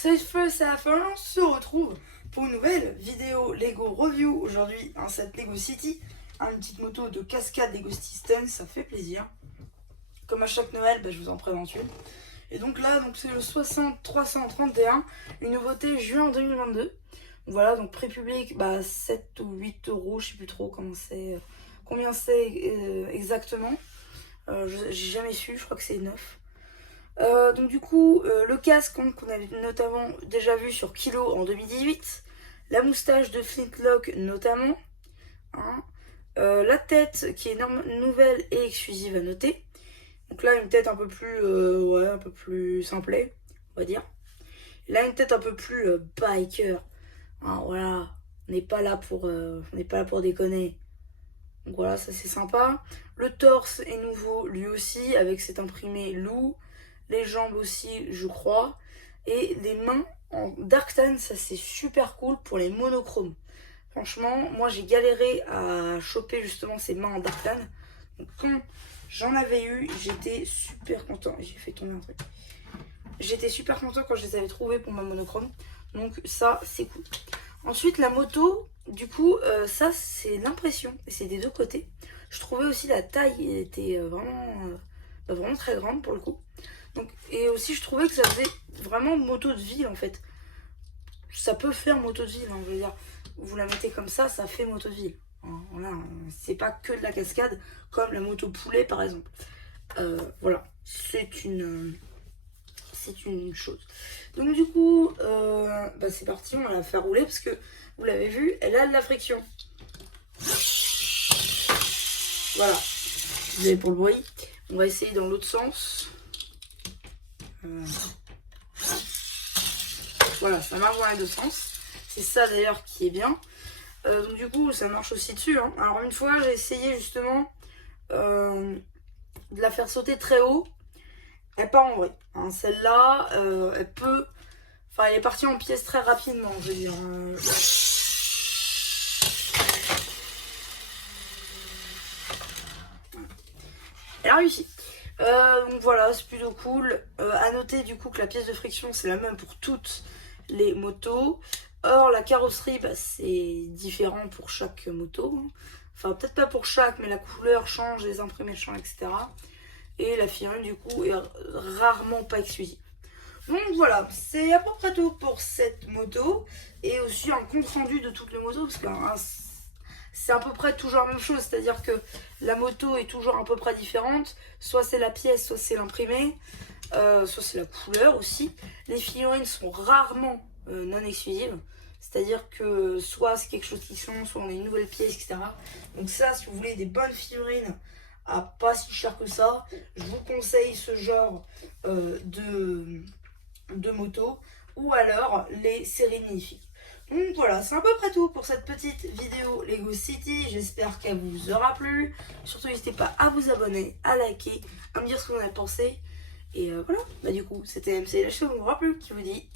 Salut feu, ça va, on se retrouve pour une nouvelle vidéo Lego Review. Aujourd'hui, un set Lego City, une petite moto de cascade Lego Stun, ça fait plaisir. Comme à chaque Noël, je vous en présente une. Et donc là, c'est le 60331, une nouveauté juin 2022. Donc voilà, donc prix public, 7 ou 8 euros, je sais plus trop combien c'est exactement. J'ai jamais su, je crois que c'est 9. Donc du coup, le casque qu'on avait notamment déjà vu sur Kilo en 2018, la moustache de Flintlock notamment, hein, la tête qui est nouvelle et exclusive à noter. Donc là, une tête un peu plus, un peu plus simplée, on va dire. Là, une tête un peu plus biker. Hein, voilà, on n'est pas là pour déconner. Donc voilà, ça c'est sympa. Le torse est nouveau lui aussi avec cet imprimé loup. Les jambes aussi, je crois. Et les mains en Dark Tan, ça c'est super cool pour les monochromes. Franchement, moi j'ai galéré à choper justement ces mains en Dark Tan. Donc quand j'en avais eu, j'étais super content. J'ai fait tomber un truc. J'étais super content quand je les avais trouvés pour ma monochrome. Donc ça, c'est cool. Ensuite, la moto, du coup, ça c'est l'impression. Et c'est des deux côtés. Je trouvais aussi la taille était vraiment très grande pour le coup. Donc, et aussi, je trouvais que ça faisait vraiment moto de ville en fait. Ça peut faire moto de ville, hein, je veux dire. Vous la mettez comme ça fait moto de ville. Voilà, c'est pas que de la cascade, comme la moto poulet par exemple. Voilà, c'est une chose. Donc du coup, c'est parti, on va la faire rouler parce que vous l'avez vu, elle a de la friction. Voilà, vous avez pour le bruit. On va essayer dans l'autre sens. Voilà, ça marche dans les deux sens. C'est ça d'ailleurs qui est bien. Donc du coup, ça marche aussi dessus. Hein. Alors une fois, j'ai essayé justement de la faire sauter très haut. Elle part en vrai. Hein. Celle-là, elle peut... Enfin, elle est partie en pièces très rapidement, je veux dire. Elle a réussi. Donc voilà, c'est plutôt cool. À noter du coup que la pièce de friction, c'est la même pour toutes les motos. Or, la carrosserie, c'est différent pour chaque moto. Hein. Enfin, peut-être pas pour chaque, mais la couleur change, les imprimés changent, etc. Et la figurine, du coup, est rarement pas exclusive. Donc voilà, c'est à peu près tout pour cette moto. Et aussi un compte rendu de toutes les motos, parce que c'est à peu près toujours la même chose. C'est-à-dire que la moto est toujours à peu près différente. Soit c'est la pièce, soit c'est l'imprimé. Soit c'est la couleur aussi. Les figurines sont rarement non exclusives. C'est-à-dire que soit c'est quelque chose qui change, soit on a une nouvelle pièce, etc. Donc ça, si vous voulez des bonnes figurines à pas si cher que ça, je vous conseille ce genre de moto, ou alors les séries magnifiques. Donc voilà, c'est à peu près tout pour cette petite vidéo Lego City. J'espère qu'elle vous aura plu. Surtout n'hésitez pas à vous abonner, à liker, à me dire ce que vous en avez pensé. Et voilà, du coup c'était MC la chaîne, vous aura plu, qui vous dit